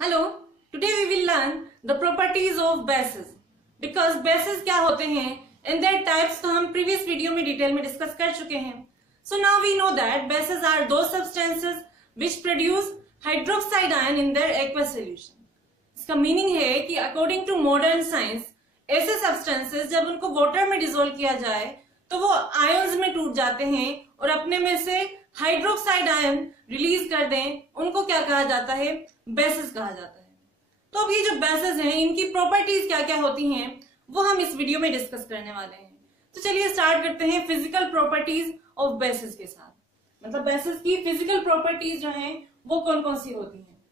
Hello, today we will learn the properties of bases. Because bases क्या होते हैं, in their types तो हम previous video में डिटेल में डिस्कस कर चुके हैं. So now we know that bases are those substances which produce hydroxide ion in their aqueous solution. इसका मीनिंग है कि अकॉर्डिंग टू मॉडर्न साइंस ऐसे सब्सटेंसेस जब उनको वाटर में डिसोल्व किया जाए तो वो आयंस में टूट जाते हैं और अपने में से हाइड्रोक्साइड आयन रिलीज कर दें, उनको क्या कहा जाता है, बेसिस कहा जाता है. तो अब ये जो बेसिस हैं इनकी प्रॉपर्टीज क्या क्या होती हैं वो हम इस वीडियो में डिस्कस करने वाले हैं. तो चलिए स्टार्ट करते हैं फिजिकल प्रॉपर्टीज ऑफ बेसिस के साथ. मतलब बेसिस की फिजिकल प्रॉपर्टीज जो हैं वो कौन कौन सी होती हैं.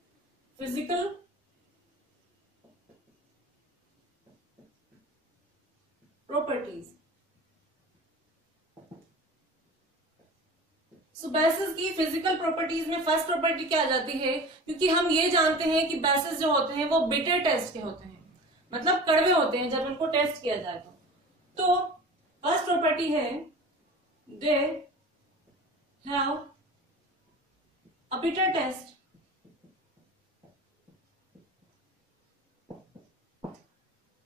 Physical properties. सो बेसिस की फिजिकल प्रॉपर्टीज में फर्स्ट प्रॉपर्टी क्या आ जाती है, क्योंकि हम ये जानते हैं कि बेसिस जो होते हैं वो बिटर टेस्ट के होते हैं, मतलब कड़वे होते हैं जब उनको टेस्ट किया जाए तो फर्स्ट प्रॉपर्टी है they have a bitter taste.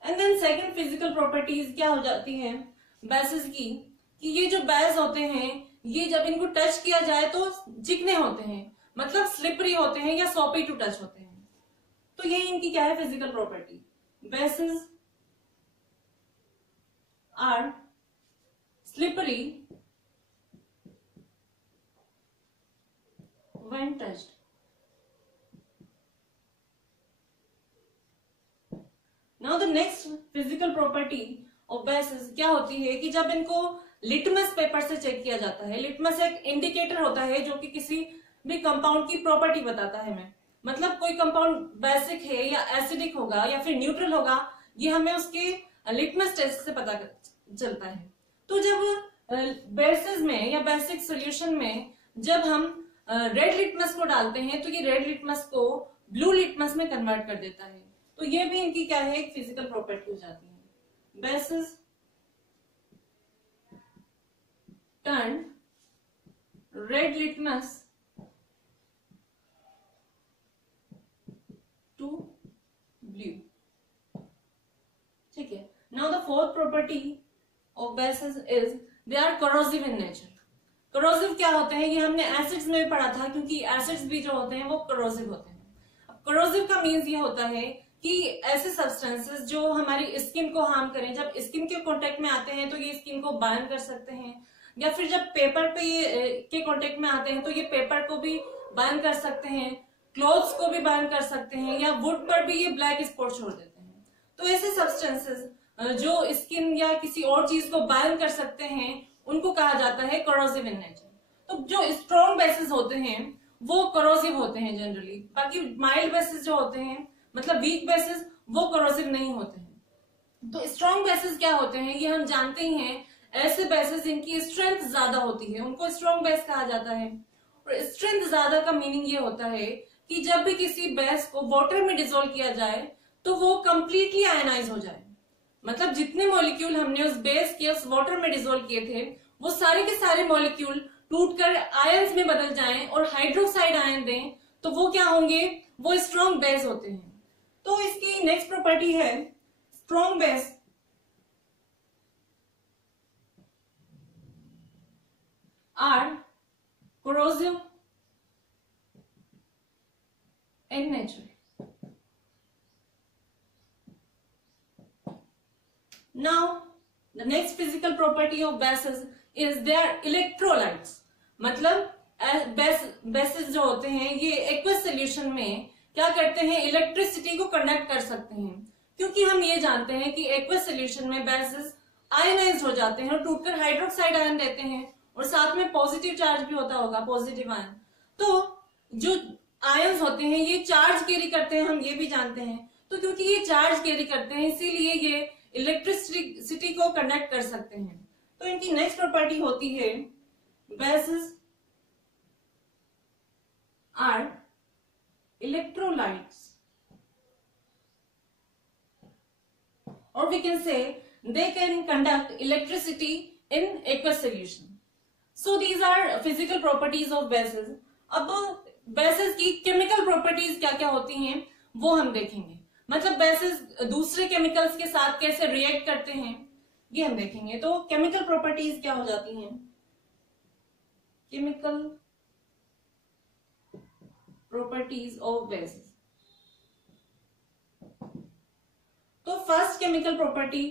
And then second physical properties क्या हो जाती है बेसिस की, कि ये जो बेस होते हैं ये जब इनको टच किया जाए तो चिकने होते हैं, मतलब स्लिपरी होते हैं या सॉपी टू टच होते हैं. तो ये इनकी क्या है physical property. Bases are slippery when touched. Now the next physical property of bases क्या होती है कि जब इनको लिटमस पेपर से चेक किया जाता है. लिटमस एक इंडिकेटर होता है जो कि किसी भी कंपाउंड की प्रॉपर्टी बताता है हमें, मतलब कोई कंपाउंड बेसिक है या एसिडिक होगा या फिर न्यूट्रल होगा, ये हमें उसके लिटमस टेस्ट से पता चलता है. तो जब बेसिस में या बेसिक सॉल्यूशन में जब हम रेड लिटमस को डालते हैं तो ये रेड लिटमस को ब्लू लिटमस में कन्वर्ट कर देता है. तो ये भी इनकी क्या है, एक फिजिकल प्रॉपर्टी हो जाती है. Basis turn red litmus to blue. ठीक है. Now the fourth property of bases is they are corrosive in nature. corrosive क्या होते हैं, ये हमने एसिड्स में भी पढ़ा था, क्योंकि एसिड्स भी जो होते हैं वो corrosive होते हैं. अब corrosive का मीन्स ये होता है कि ऐसे सब्सटेंसेस जो हमारी स्किन को हार्म करें, जब स्किन के कांटेक्ट में आते हैं तो ये स्किन को बर्न कर सकते हैं, या फिर जब पेपर पे ये के कांटेक्ट में आते हैं तो ये पेपर को भी बर्न कर सकते हैं, क्लोथ्स को भी बर्न कर सकते हैं, या वुड पर भी ये ब्लैक स्पॉट छोड़ देते हैं. तो ऐसे सब्सटेंसेस जो स्किन या किसी और चीज को बर्न कर सकते हैं उनको कहा जाता है corrosive in nature. तो जो स्ट्रॉन्ग बेसिस होते हैं वो corrosive होते हैं जनरली, बाकी माइल्ड बेसिस जो होते हैं मतलब वीक बेसिस वो corrosive नहीं होते हैं. तो स्ट्रॉन्ग बेसिस क्या होते हैं ये हम जानते ही हैं. ऐसे बेसिस इनकी स्ट्रेंथ ज्यादा होती है उनको स्ट्रॉन्ग बेस कहा जाता है. और स्ट्रेंथ ज्यादा का मीनिंग ये होता है कि जब भी किसी बेस को वाटर में डिसोल्व किया जाए तो वो कंप्लीटली आयनाइज हो जाए, मतलब जितने मॉलिक्यूल हमने उस बेस के उस वाटर में डिसोल्व किए थे वो सारे के सारे मॉलिक्यूल टूटकर आयंस में बदल जाएं और हाइड्रोक्साइड आयन दें, तो वो क्या होंगे, वो स्ट्रॉन्ग बेस होते हैं. तो इसकी नेक्स्ट प्रॉपर्टी है strong base are corrosive in nature. Now the next physical property of bases is they are electrolytes. मतलब बेसिस जो होते हैं ये एक्वस सॉल्यूशन में क्या करते हैं, इलेक्ट्रिसिटी को कंडक्ट कर सकते हैं, क्योंकि हम ये जानते हैं कि एक्वस सॉल्यूशन में बेसिस आयनाइज हो जाते हैं और टूटकर हाइड्रोक्साइड आयन देते हैं और साथ में पॉजिटिव चार्ज भी होता होगा, पॉजिटिव आयन. तो जो आयंस होते हैं ये चार्ज कैरी करते हैं, हम ये भी जानते हैं. तो क्योंकि ये चार्ज कैरी करते हैं इसीलिए ये इलेक्ट्रिसिटी को कंडक्ट कर सकते हैं. तो इनकी नेक्स्ट प्रॉपर्टी होती है बेसिस आर इलेक्ट्रोलाइट्स, और we can say they can conduct electricity in aqueous solution. So these are physical properties of bases. अब बेसिस की केमिकल प्रॉपर्टीज क्या क्या होती हैं वो हम देखेंगे। मतलब बेसिस दूसरे केमिकल्स के साथ कैसे रिएक्ट करते हैं ये हम देखेंगे। तो केमिकल प्रॉपर्टीज क्या हो जाती हैं? Chemical properties of basis. तो फर्स्ट केमिकल प्रॉपर्टी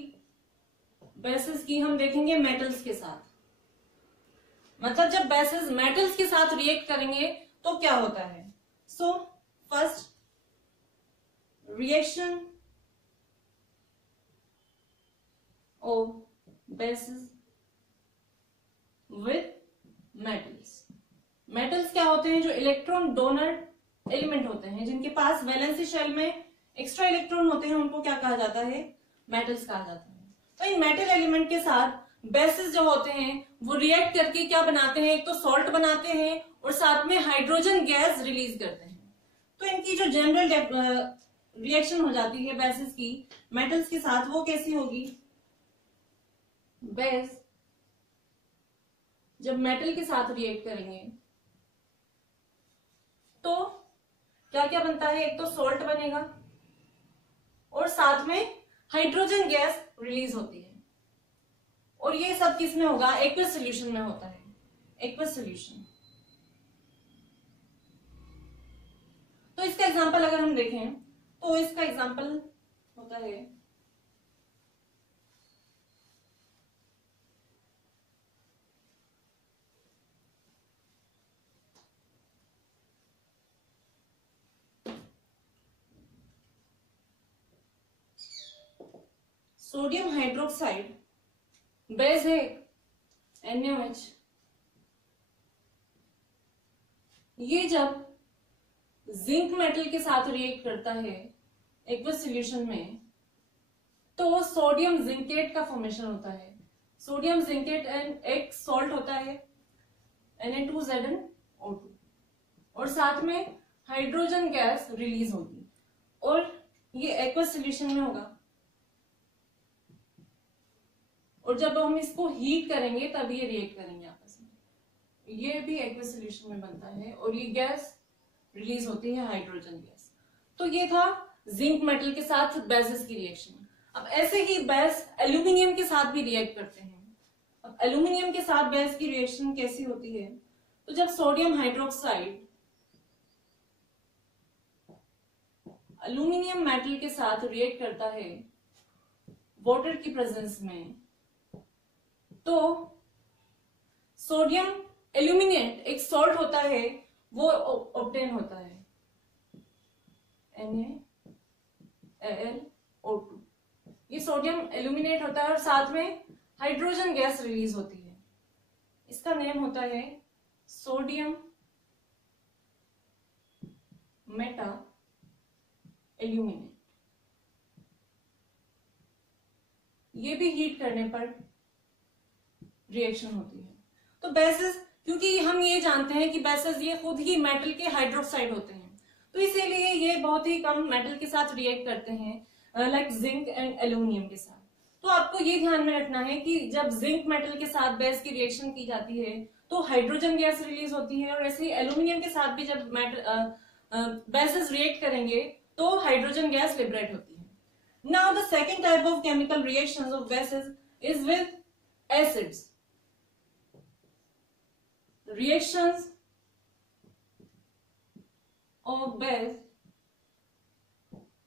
बेसिस की हम देखेंगे मेटल्स के साथ। मतलब जब बेसिस मेटल्स के साथ रिएक्ट करेंगे तो क्या होता है? So first reaction of basis with metals. Metals क्या होते हैं? जो इलेक्ट्रॉन डोनर एलिमेंट होते हैं, जिनके पास वैलेंसी शेल में एक्स्ट्रा इलेक्ट्रॉन होते हैं, उनको क्या कहा जाता है? मेटल्स कहा जाता है। तो इन मेटल एलिमेंट के साथ बेसिस जो होते हैं वो रिएक्ट करके क्या बनाते हैं? एक तो सॉल्ट बनाते हैं और साथ में हाइड्रोजन गैस रिलीज करते हैं। तो इनकी जो जनरल रिएक्शन हो जाती है बेसिस की मेटल्स के साथ, वो कैसी होगी? बेस जब मेटल के साथ रिएक्ट करेंगे तो क्या क्या बनता है? एक तो सॉल्ट बनेगा और साथ में हाइड्रोजन गैस रिलीज होती है। और ये सब किस में होगा? एक्वस सॉल्यूशन में होता है, एक्वस सॉल्यूशन। तो इसका एग्जांपल अगर हम देखें तो इसका एग्जांपल होता है सोडियम हाइड्रोक्साइड बेस है NaOH। ये जब जिंक मेटल के साथ रिएक्ट करता है एक्वस सॉल्यूशन में तो सोडियम जिंकेट का फॉर्मेशन होता है। सोडियम जिंकेट एंड एक सॉल्ट होता है Na2ZnO2 और साथ में हाइड्रोजन गैस रिलीज होगी और ये एक्वस सॉल्यूशन में होगा। और जब हम इसको हीट करेंगे तब ये रिएक्ट करेंगे आपस में, ये भी एक्वस सॉल्यूशन में बनता है और ये गैस रिलीज होती है, हाइड्रोजन गैस। तो ये था जिंक मेटल के साथ बेसिस की रिएक्शन। अब ऐसे ही बेस एल्यूमिनियम के साथ भी रिएक्ट करते हैं। अब एल्यूमिनियम के साथ बेस की रिएक्शन कैसी होती है? तो जब सोडियम हाइड्रोक्साइड एल्यूमिनियम मेटल के साथ रिएक्ट करता है वाटर की प्रेजेंस में तो सोडियम एल्यूमिनेट एक सॉल्ट होता है वो ऑब्टेन होता है NaAlO2। ये सोडियम एल्यूमिनेट होता है और साथ में हाइड्रोजन गैस रिलीज होती है। इसका नेम होता है सोडियम मेटा एल्यूमिनेट। ये भी हीट करने पर रिएक्शन होती है। तो बेसिस, क्योंकि हम ये जानते हैं कि बेसिस ये खुद ही मेटल के हाइड्रोक्साइड होते हैं, तो इसीलिए ये बहुत ही कम मेटल के साथ रिएक्ट करते हैं लाइक जिंक एंड एल्यूमिनियम के साथ। तो आपको ये ध्यान में रखना है कि जब जिंक मेटल के साथ बेस की रिएक्शन की जाती है तो हाइड्रोजन गैस रिलीज होती है और ऐसे ही एल्यूमिनियम के साथ भी जब बेसिस रिएक्ट करेंगे तो हाइड्रोजन गैस लिबरेट होती है। Now the second type of chemical reactions of basis is with acids. Reactions of base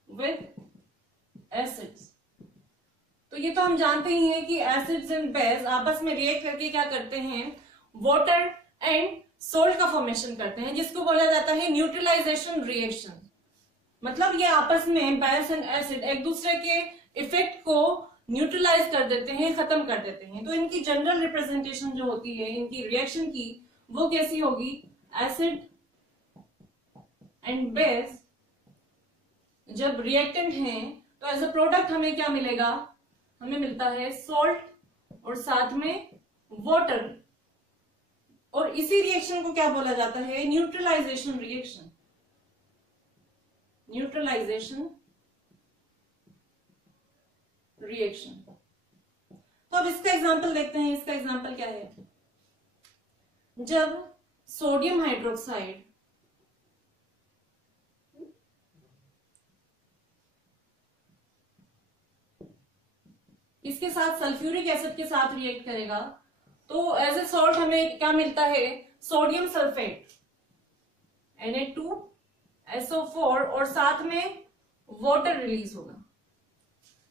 with acids। तो ये तो हम जानते ही हैं कि एसिड्स एंड बेस आपस में रिएक्ट करके क्या करते हैं? वाटर एंड सोल्ट का फॉर्मेशन करते हैं, जिसको बोला जाता है न्यूट्रलाइजेशन रिएक्शन। मतलब ये आपस में बेस एंड एसिड एक दूसरे के इफेक्ट को न्यूट्रलाइज कर देते हैं, खत्म कर देते हैं। तो इनकी जनरल रिप्रेजेंटेशन जो होती है इनकी रिएक्शन की वो कैसी होगी? एसिड एंड बेस जब रिएक्टेंट हैं तो एज अ प्रोडक्ट हमें क्या मिलेगा? हमें मिलता है सॉल्ट और साथ में वाटर। और इसी रिएक्शन को क्या बोला जाता है? Neutralization reaction. Neutralization reaction. तो अब इसका एग्जांपल देखते हैं। इसका एग्जांपल क्या है? जब सोडियम हाइड्रोक्साइड इसके साथ सल्फ्यूरिक एसिड के साथ रिएक्ट करेगा तो एज ए सॉल्ट हमें क्या मिलता है, सोडियम सल्फेट Na2SO4 और साथ में वाटर रिलीज होगा।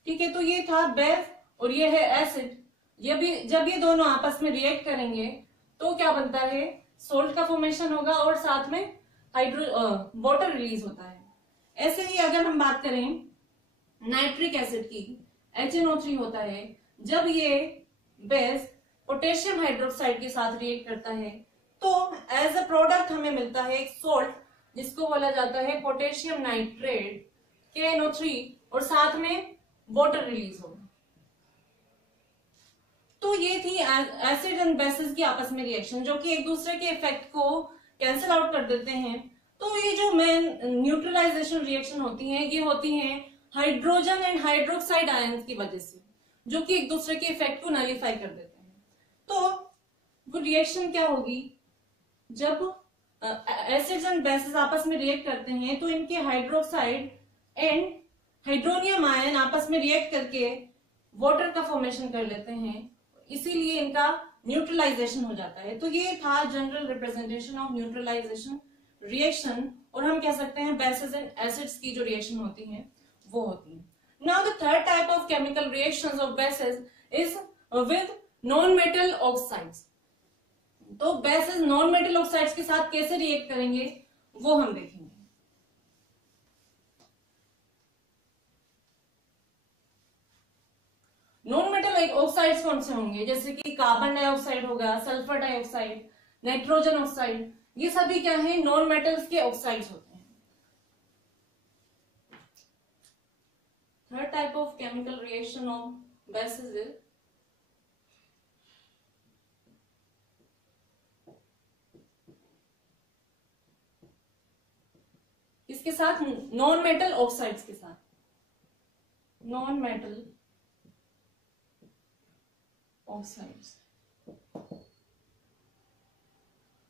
ठीक है, तो ये था बेस और ये है एसिड। जब ये दोनों आपस में रिएक्ट करेंगे तो क्या बनता है, सोल्ट का फॉर्मेशन होगा और साथ में वाटर रिलीज होता है। ऐसे ही अगर हम बात करें नाइट्रिक एसिड की, HNO3 होता है। जब ये बेस पोटेशियम हाइड्रोक्साइड के साथ रिएक्ट करता है तो एज अ प्रोडक्ट हमें मिलता है एक सोल्ट जिसको बोला जाता है पोटेशियम नाइट्रेट KNO3 और साथ में वाटर रिलीज होगा। तो ये थी एसिड एंड बेसिस की आपस में रिएक्शन जो कि एक दूसरे के इफेक्ट को कैंसिल आउट कर देते हैं। तो ये जो मेन न्यूट्रलाइजेशन रिएक्शन होती हैं ये होती हैं हाइड्रोजन एंड हाइड्रोक्साइड आयंस की वजह से, जो कि एक दूसरे के इफेक्ट को नलीफाई कर देते हैं। तो वो रिएक्शन क्या होगी, जब एसिड्स एंड बेसिस आपस में रिएक्ट करते हैं तो इनके हाइड्रोक्साइड एंड हाइड्रोनियम आयन आपस में रिएक्ट करके वाटर का फॉर्मेशन कर लेते हैं, इसीलिए इनका न्यूट्रलाइजेशन हो जाता है। तो ये था general representation of neutralization reaction, और हम कह सकते हैं बेसिस एंड एसिड्स की जो रिएक्शन होती है वो होती है। Now the third type of chemical reactions of basis is with non metal oxides. तो बेसिस नॉन मेटल ऑक्साइड्स के साथ कैसे रिएक्ट करेंगे वो हम देखेंगे। नॉन मेटल ऑक्साइड्स कौन से होंगे, जैसे कि कार्बन डाइऑक्साइड होगा, सल्फर डाइऑक्साइड, नाइट्रोजन ऑक्साइड, ये सभी क्या है, नॉन मेटल्स के ऑक्साइड्स होते हैं। Third type of chemical reaction of basis is इसके साथ नॉन मेटल ऑक्साइड्स के साथ, नॉन मेटल ऑक्साइड्स।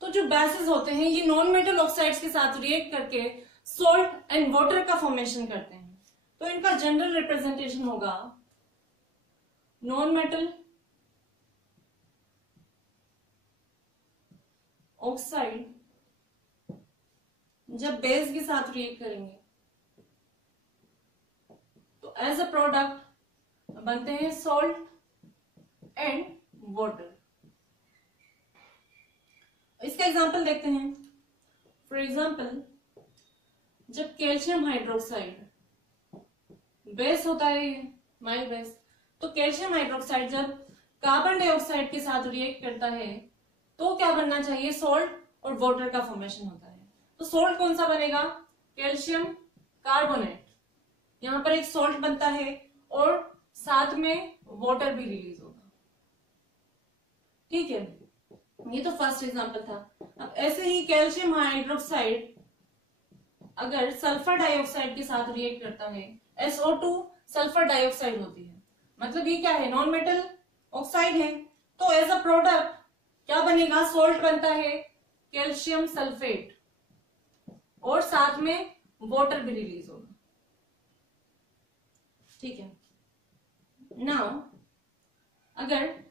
तो जो बेसिस होते हैं ये नॉन मेटल ऑक्साइड्स के साथ रिएक्ट करके सॉल्ट एंड वाटर का फॉर्मेशन करते हैं। तो इनका जनरल रिप्रेजेंटेशन होगा नॉन मेटल ऑक्साइड जब बेस के साथ रिएक्ट करेंगे तो एज अ प्रोडक्ट बनते हैं सॉल्ट एंड वाटर। इसका एग्जांपल देखते हैं। फॉर एग्जांपल, जब कैल्शियम हाइड्रोक्साइड बेस होता है, माइल्ड बेस, तो कैल्शियम हाइड्रोक्साइड जब कार्बन डाइऑक्साइड के साथ रिएक्ट करता है तो क्या बनना चाहिए, सॉल्ट और वाटर का फॉर्मेशन होता है। तो सॉल्ट कौन सा बनेगा, कैल्शियम कार्बोनेट, यहां पर एक सॉल्ट बनता है और साथ में वाटर भी रिलीज होगा। ठीक है, ये तो फर्स्ट एग्जांपल था। अब ऐसे ही कैल्शियम हाइड्रोक्साइड अगर सल्फर डाइऑक्साइड के साथ रिएक्ट करता है, SO2 सल्फर डाइऑक्साइड होती है, मतलब ये क्या है, नॉन मेटल ऑक्साइड है। तो एज अ प्रोडक्ट क्या बनेगा, सॉल्ट बनता है कैल्शियम सल्फेट और साथ में वाटर भी रिलीज होगा। ठीक है, नाउ अगर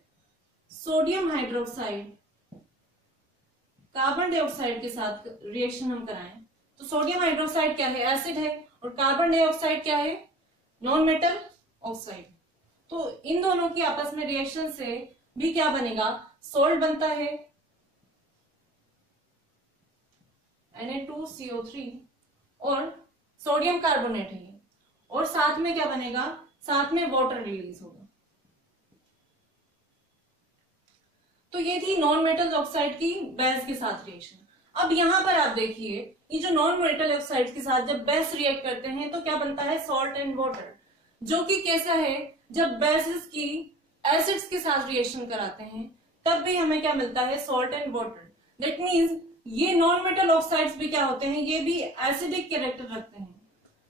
सोडियम हाइड्रोक्साइड कार्बन डाइऑक्साइड के साथ रिएक्शन हम कराएं तो सोडियम हाइड्रोक्साइड क्या है, एसिड है, और कार्बन डाइऑक्साइड क्या है, नॉन मेटल ऑक्साइड। तो इन दोनों की आपस में रिएक्शन से भी क्या बनेगा, सॉल्ट बनता है Na2CO3 और सोडियम कार्बोनेट है, और साथ में क्या बनेगा, साथ में वाटर रिलीज होगा। तो ये थी नॉन मेटल ऑक्साइड की बेस के साथ रिएक्शन। अब यहां पर आप देखिए, ये जो नॉन मेटल ऑक्साइड के साथ जब बेस रिएक्ट करते हैं तो क्या बनता है, सॉल्ट एंड वाटर, जो कि कैसा है, जब बेसिस की एसिड्स के साथ रिएक्शन कराते हैं तब भी हमें क्या मिलता है, salt and water. That means ये नॉन मेटल ऑक्साइड्स भी क्या होते हैं, ये भी एसिडिक कैरेक्टर रखते हैं।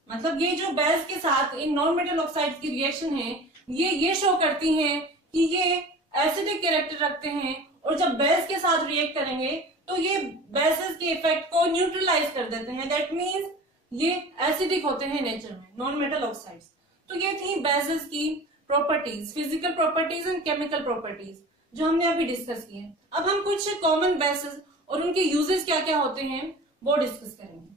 मतलब ये जो बेस के साथ इन नॉन मेटल ऑक्साइड्स की रिएक्शन है ये शो करती है कि ये एसिडिक कैरेक्टर रखते हैं, और जब बेस के साथ रिएक्ट करेंगे तो ये बेसिस के इफेक्ट को न्यूट्रलाइज कर देते हैं। दैट मीन्स ये एसिडिक होते हैं नेचर में, नॉन मेटल ऑक्साइड्स। तो ये थी बेसिस की properties, physical properties and chemical properties जो हमने अभी डिस्कस किए हैं। अब हम कुछ कॉमन बेसिस और उनके यूजेस क्या क्या होते हैं वो डिस्कस करेंगे।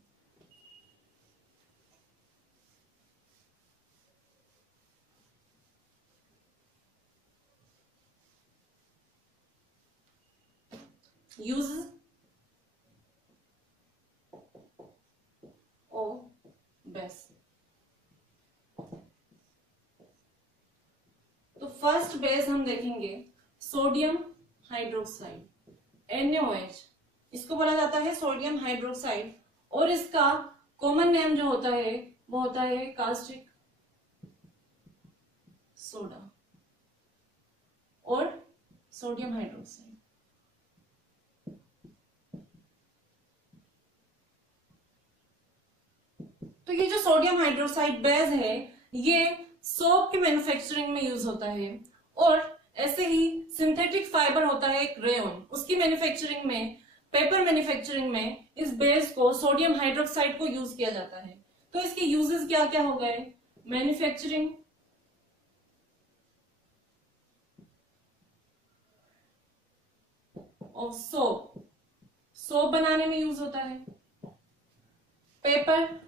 Uses of base. तो फर्स्ट बेस हम देखेंगे सोडियम हाइड्रोक्साइड, NaOH, इसको बोला जाता है सोडियम हाइड्रोक्साइड, और इसका कॉमन नेम जो होता है वो होता है कास्टिक सोडा और सोडियम हाइड्रोक्साइड। तो ये जो सोडियम हाइड्रोक्साइड बेस है ये सोप के मैन्युफैक्चरिंग में यूज होता है, और ऐसे ही सिंथेटिक फाइबर होता है एक रेयन, उसकी मैन्युफैक्चरिंग में, पेपर मैन्युफैक्चरिंग में इस बेस को सोडियम हाइड्रोक्साइड को यूज किया जाता है। तो इसके यूजेस क्या क्या हो गए, मैन्युफैक्चरिंग ऑफ सोप, सोप बनाने में यूज होता है, पेपर,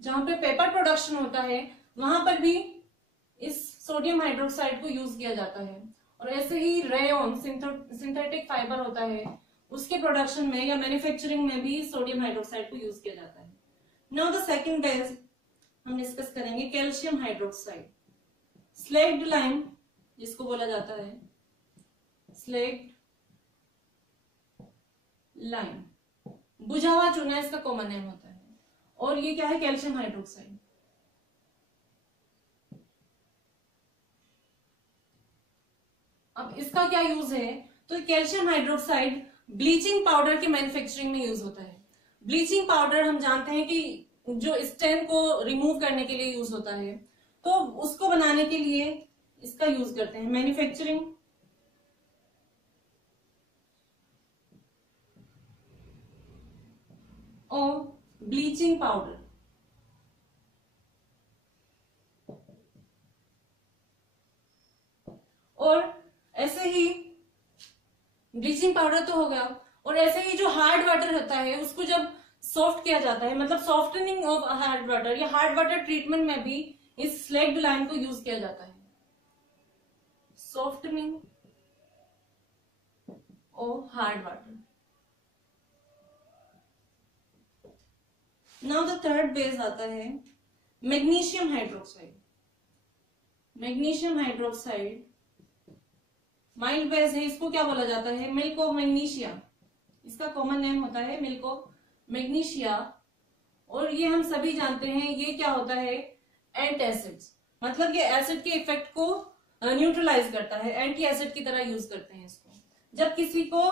जहां पे पेपर प्रोडक्शन होता है वहां पर भी इस सोडियम हाइड्रोक्साइड को यूज किया जाता है, और ऐसे ही रेयन सिंथेटिक फाइबर होता है उसके प्रोडक्शन में या मैन्युफैक्चरिंग में भी सोडियम हाइड्रोक्साइड को यूज किया जाता है। नाउ द सेकंड बेस हम डिस्कस करेंगे कैल्शियम हाइड्रोक्साइड, स्लेग्ड लाइम जिसको बोला जाता है, स्लेग्ड लाइम, बुझा हुआ चूना इसका कॉमन नेम होता है, और ये क्या है, कैल्शियम हाइड्रोक्साइड। अब इसका क्या यूज है, तो कैल्शियम हाइड्रोक्साइड ब्लीचिंग पाउडर के मैन्युफैक्चरिंग में यूज होता है। ब्लीचिंग पाउडर हम जानते हैं कि जो स्टेन को रिमूव करने के लिए यूज होता है, तो उसको बनाने के लिए इसका यूज करते हैं, मैन्युफैक्चरिंग और ब्लीचिंग पाउडर। और ऐसे ही ब्लीचिंग पाउडर तो हो गया, और ऐसे ही जो हार्ड वाटर होता है उसको जब सॉफ्ट किया जाता है, मतलब सॉफ्टनिंग ऑफ हार्ड वाटर या हार्ड वाटर ट्रीटमेंट में भी इस स्लेग्ड लाइम को यूज किया जाता है, softening of hard water. Now the third base आता है magnesium hydroxide. Magnesium hydroxide mild base है, इसको क्या बोला जाता है, मिल्क ऑफ मैग्नीशिया, इसका कॉमन नेम होता है मिल्क ऑफ मैग्नीशिया। और ये हम सभी जानते हैं ये क्या होता है, एंट एसिड्स, मतलब ये एसिड के इफेक्ट को न्यूट्रलाइज करता है, एंटी एसिड की तरह यूज करते हैं इसको। जब किसी को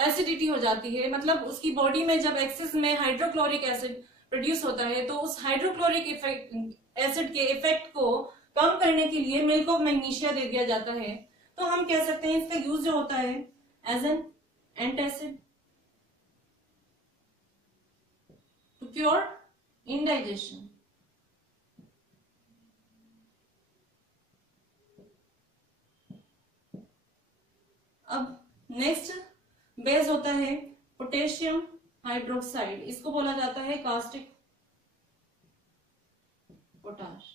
एसिडिटी हो जाती है, मतलब उसकी बॉडी में जब एक्सेस में हाइड्रोक्लोरिक एसिड प्रोड्यूस होता है, तो उस हाइड्रोक्लोरिक एसिड के इफेक्ट को कम करने के लिए मिल्क ऑफ मैग्नीशिया दे दिया जाता है। तो हम कह सकते हैं इसका यूज जो होता है as an antacid to cure indigestion. अब नेक्स्ट बेस होता है पोटेशियम हाइड्रोक्साइड, इसको बोला जाता है कास्टिक पोटाश।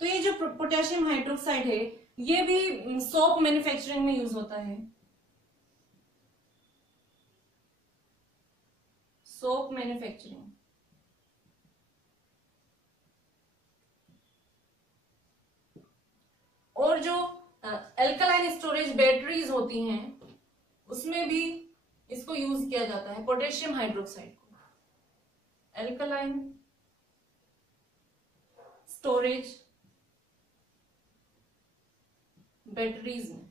तो ये जो पोटेशियम हाइड्रोक्साइड है ये भी सोप मैन्युफैक्चरिंग में यूज होता है, सोप मैन्युफैक्चरिंग। और जो एल्कलाइन स्टोरेज बैटरीज होती हैं उसमें भी इसको यूज किया जाता है, पोटेशियम हाइड्रोक्साइड को, एल्कलाइन स्टोरेज बैटरीज में।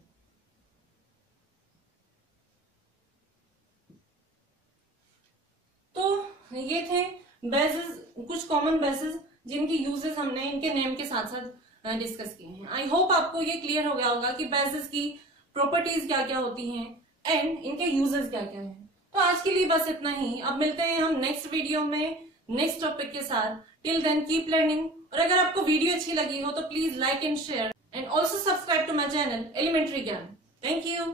तो ये थे बेसिस, कुछ कॉमन बेसिस जिनकी यूजेस हमने इनके नेम के साथ साथ डिस्कस किए हैं। आई होप आपको ये क्लियर हो गया होगा कि बेसिस की प्रॉपर्टीज क्या क्या होती हैं एंड इनके यूजेस क्या क्या हैं। तो आज के लिए बस इतना ही, अब मिलते हैं हम नेक्स्ट वीडियो में। नेक्स्ट टॉपिक के साथ। Till then keep learning. और अगर आपको वीडियो अच्छी लगी हो तो please like and share and also subscribe to my channel elementary Gyan. Thank you.